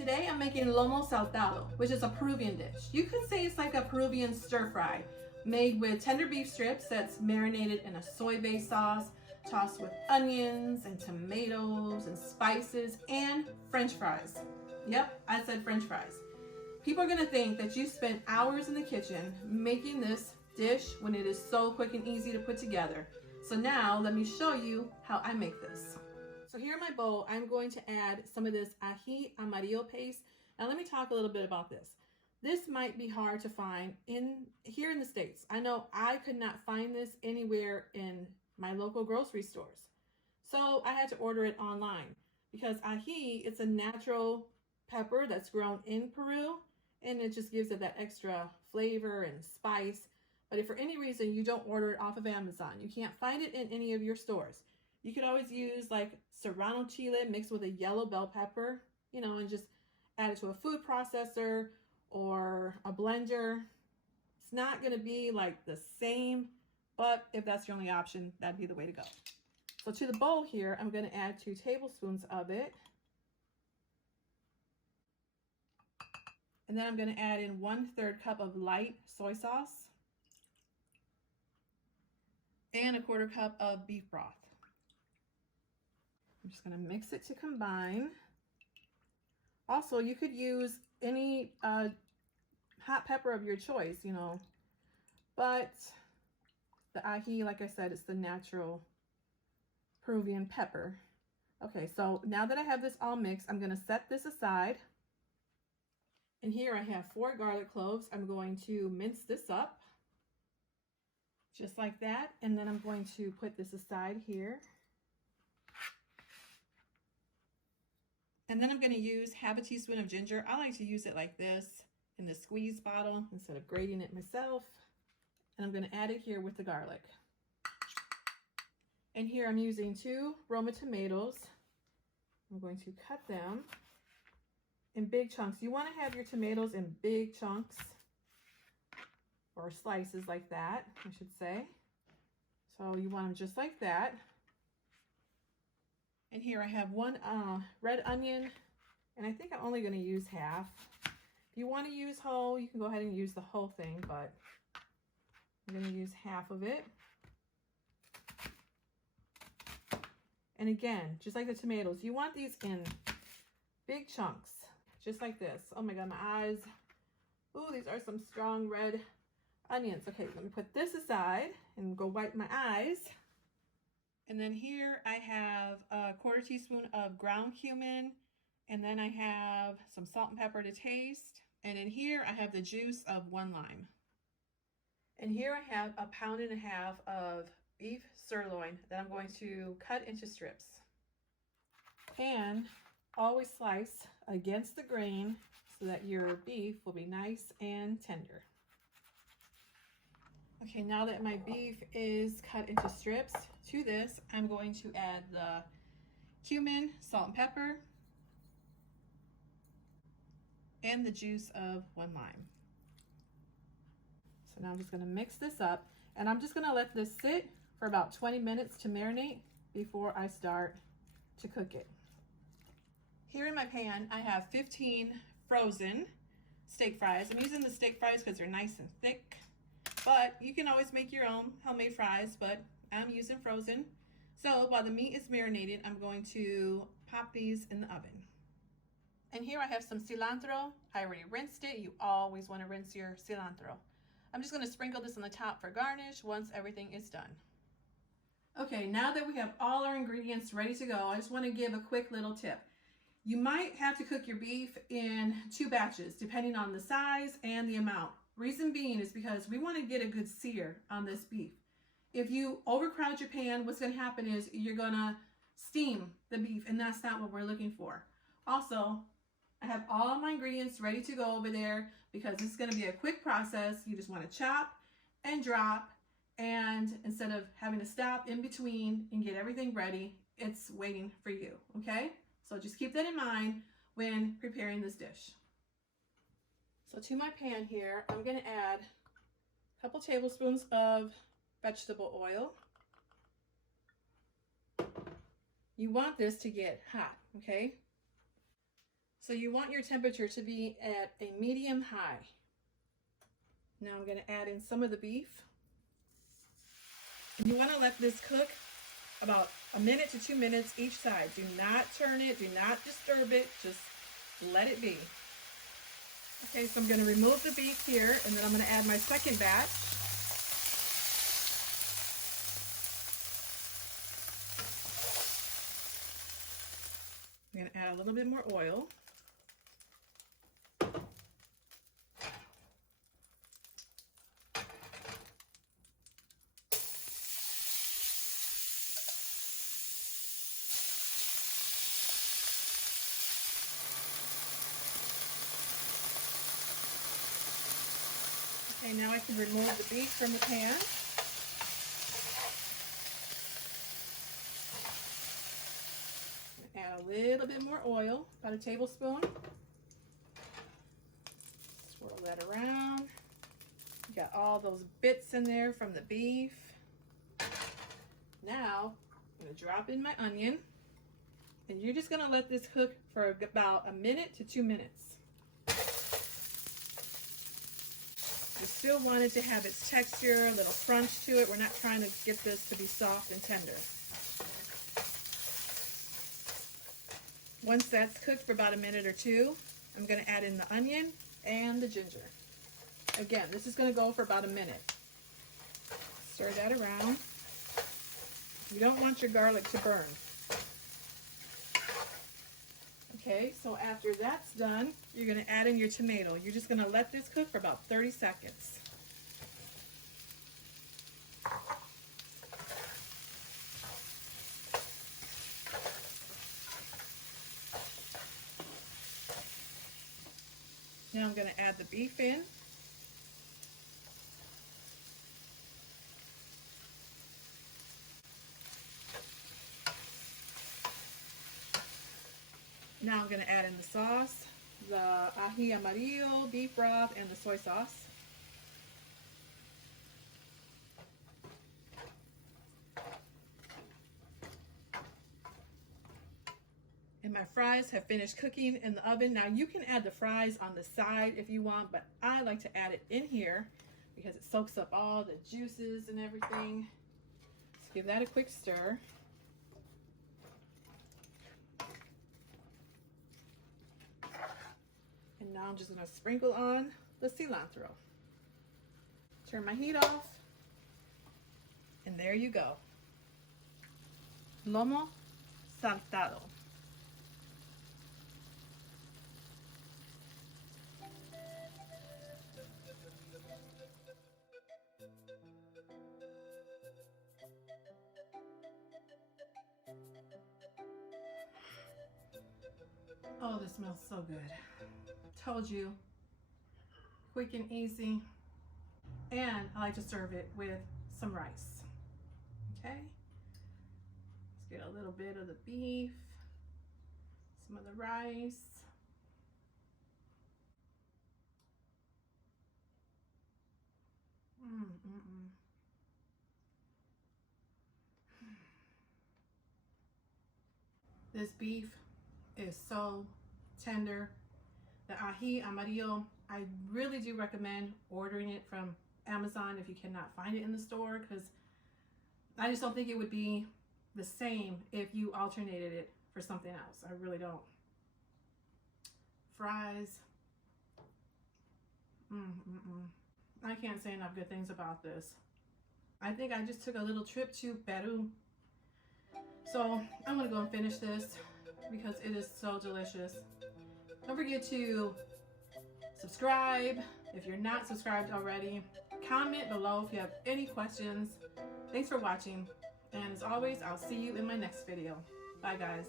Today I'm making Lomo Saltado, which is a Peruvian dish. You could say it's like a Peruvian stir fry, made with tender beef strips that's marinated in a soy-based sauce, tossed with onions and tomatoes and spices and French fries. Yep, I said French fries. People are gonna think that you spent hours in the kitchen making this dish when it is so quick and easy to put together. So now let me show you how I make this. So here in my bowl, I'm going to add some of this ají amarillo paste. Now let me talk a little bit about this. This might be hard to find here in the States. I know I could not find this anywhere in my local grocery stores. So I had to order it online because ají, it's a natural pepper that's grown in Peru, and it just gives it that extra flavor and spice. But if for any reason you don't order it off of Amazon, you can't find it in any of your stores, you could always use like serrano chile mixed with a yellow bell pepper, and just add it to a food processor or a blender. It's not going to be like the same, but if that's your only option, that'd be the way to go. So to the bowl here, I'm going to add 2 tablespoons of it. And then I'm going to add in 1/3 cup of light soy sauce and 1/4 cup of beef broth. I'm just going to mix it to combine. Also, you could use any hot pepper of your choice, but the ají, like I said, it's the natural Peruvian pepper. Okay, so now that I have this all mixed, I'm going to set this aside. And here I have 4 garlic cloves. I'm going to mince this up just like that. And then I'm going to put this aside here. And then I'm going to use 1/2 teaspoon of ginger. I like to use it like this in the squeeze bottle instead of grating it myself. And I'm going to add it here with the garlic. And here I'm using 2 Roma tomatoes. I'm going to cut them in big chunks. You want to have your tomatoes in big chunks or slices like that, I should say. So you want them just like that. And here I have 1 red onion, and I think I'm only going to use half. If you want to use whole, you can go ahead and use the whole thing, but I'm going to use half of it. And again, just like the tomatoes, you want these in big chunks, just like this. Oh my God, my eyes. Ooh, these are some strong red onions. Okay, let me put this aside and go wipe my eyes. And then here I have 1/4 teaspoon of ground cumin. And then I have some salt and pepper to taste. And in here I have the juice of 1 lime. And here I have 1.5 pounds of beef sirloin that I'm going to cut into strips. And always slice against the grain so that your beef will be nice and tender. Okay, now that my beef is cut into strips, to this I'm going to add the cumin, salt and pepper, and the juice of 1 lime. So now I'm just going to mix this up, and I'm just going to let this sit for about 20 minutes to marinate before I start to cook it. Here in my pan, I have 15 frozen steak fries. I'm using the steak fries because they're nice and thick, but you can always make your own homemade fries, but I'm using frozen. So while the meat is marinated, I'm going to pop these in the oven. And here I have some cilantro. I already rinsed it. You always want to rinse your cilantro. I'm just going to sprinkle this on the top for garnish once everything is done. Okay, now that we have all our ingredients ready to go, I just want to give a quick little tip. You might have to cook your beef in 2 batches, depending on the size and the amount. Reason being is because we want to get a good sear on this beef. If you overcrowd your pan, what's going to happen is you're going to steam the beef, and that's not what we're looking for. Also, I have all my ingredients ready to go over there because this is going to be a quick process. You just want to chop and drop, and instead of having to stop in between and get everything ready, it's waiting for you, okay? So just keep that in mind when preparing this dish. So to my pan here, I'm going to add a couple tablespoons of vegetable oil. You want this to get hot, okay? So you want your temperature to be at a medium high. Now I'm going to add in some of the beef. And you want to let this cook about 1 to 2 minutes each side. Do not turn it, do not disturb it, just let it be. Okay, so I'm going to remove the beef here, and then I'm going to add my second batch. I'm going to add a little bit more oil. Okay, now I can remove the beef from the pan. Add a little bit more oil, about a tablespoon. Swirl that around. You got all those bits in there from the beef. Now, I'm going to drop in my onion. And you're just going to let this cook for about 1 to 2 minutes. We still want it to have its texture, a little crunch to it. We're not trying to get this to be soft and tender. Once that's cooked for about 1 or 2 minutes, I'm going to add in the onion and the ginger. Again, this is going to go for about 1 minute. Stir that around. You don't want your garlic to burn. Okay, so after that's done, you're going to add in your tomato. You're just going to let this cook for about 30 seconds. Now I'm going to add the beef in. Now I'm going to add in the sauce, the ají amarillo, beef broth, and the soy sauce. And my fries have finished cooking in the oven. Now you can add the fries on the side if you want, but I like to add it in here because it soaks up all the juices and everything. So give that a quick stir. And now I'm just going to sprinkle on the cilantro. Turn my heat off. And there you go. Lomo saltado. Oh, this smells so good. Told you, quick and easy. And I like to serve it with some rice. Okay, let's get a little bit of the beef, some of the rice. This beef is so tender. The ají amarillo, I really do recommend ordering it from Amazon if you cannot find it in the store, because I just don't think it would be the same if you alternated it for something else. I really don't. Fries. I can't say enough good things about this. I think I just took a little trip to Peru. So I'm gonna go and finish this because it is so delicious. Don't forget to subscribe if you're not subscribed already. Comment below if you have any questions. Thanks for watching. And as always, I'll see you in my next video. Bye guys.